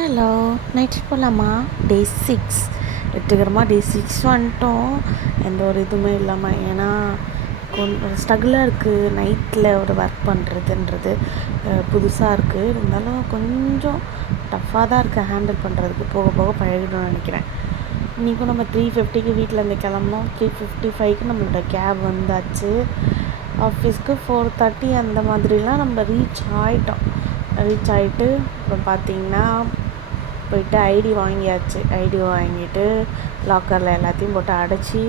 Hello, night போகலாமா? டே 6 வெற்றிகரமாக டே 6 வந்துட்டோம். எந்த ஒரு இதுவுமே இல்லாமல். ஏன்னா கொஞ்சம் ஸ்ட்ரகிளாக இருக்குது. நைட்டில் ஒரு ஒர்க் பண்ணுறதுன்றது புதுசாக இருக்குது. இருந்தாலும் கொஞ்சம் டஃப்பாக தான் இருக்குது ஹேண்டில் பண்ணுறதுக்கு. போக போக பழகிடணும்னு நினைக்கிறேன். இன்றைக்கும் நம்ம 3:50க்கு வீட்டிலேருந்து கிளம்புனோம். 3:55க்கு நம்மளோட கேப் வந்தாச்சு. ஆஃபீஸ்க்கு 4:30 அந்த மாதிரிலாம் நம்ம ரீச் ஆகிட்டு அப்புறம் பார்த்திங்கன்னா போயிட்டு ஐடி வாங்கியாச்சு. ஐடி வாங்கிட்டு லாக்கரில் எல்லாத்தையும் போட்டு அடைச்சி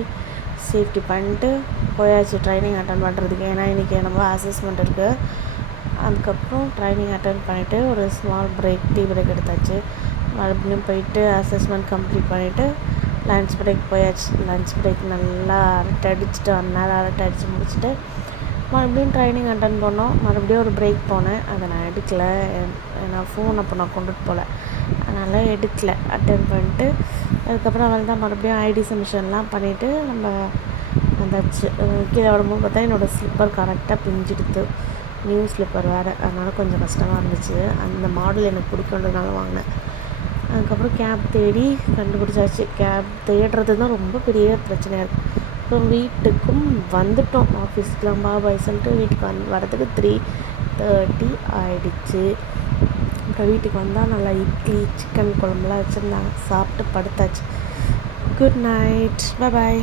சேஃப்டி பண்ணிட்டு போயாச்சு ட்ரைனிங் அட்டன் பண்ணுறதுக்கு. ஏன்னா இன்றைக்கி நம்ம அசஸ்மெண்ட் இருக்குது. அதுக்கப்புறம் ட்ரைனிங் அட்டன் பண்ணிவிட்டு ஒரு ஸ்மால் பிரேக், டீ பிரேக் எடுத்தாச்சு. மறுபடியும் போயிட்டு அசஸ்மெண்ட் கம்ப்ளீட் பண்ணிவிட்டு லன்ச் பிரேக் போயாச்சு. லன்ச் பிரேக் நல்லா அரட்டை அடிச்சுட்டு 1 நேரம் அரட்டை அடித்து முடிச்சுட்டு மறுபடியும் ட்ரைனிங் அட்டன் பண்ணோம். மறுபடியும் ஒரு பிரேக் போனேன். அதை நான் எடுக்கலை. ஏன்னா ஃபோன் அப்போ நான் கொண்டுட்டு போகல, அதனால் எடுக்கலை. அட்டன் பண்ணிட்டு அதுக்கப்புறம் அவள் தான் மறுபடியும் ஐடி சப்மிஷன்லாம் பண்ணிவிட்டு நம்ம வந்தாச்சு. கீழே வரும்போது பார்த்தா என்னோடய ஸ்லிப்பர் கரெக்டாக பிஞ்சிடுது. நியூ ஸ்லிப்பர் வேறு, அதனால் கொஞ்சம் கஷ்டமாக இருந்துச்சு. அந்த மாடல் எனக்கு பிடிக்குன்றதுனால வாங்கினேன். அதுக்கப்புறம் கேப் தேடி கண்டுபிடிச்சாச்சு. கேப் தேடுறது தான் ரொம்ப பெரிய பிரச்சனையாக இருக்குது. அப்புறம் வீட்டுக்கும் வந்துட்டோம். ஆஃபீஸ்க்குலாம் பாய் சொல்லிட்டு வீட்டுக்கு வரதுக்கு 3:30 ஆகிடுச்சு. அப்புறம் வீட்டுக்கு வந்தால் நல்லா இட்லி, சிக்கன் குழம்புலாம் வச்சுருந்தாங்க. சாப்பிட்டு படுத்தாச்சு. குட் நைட், பாய்.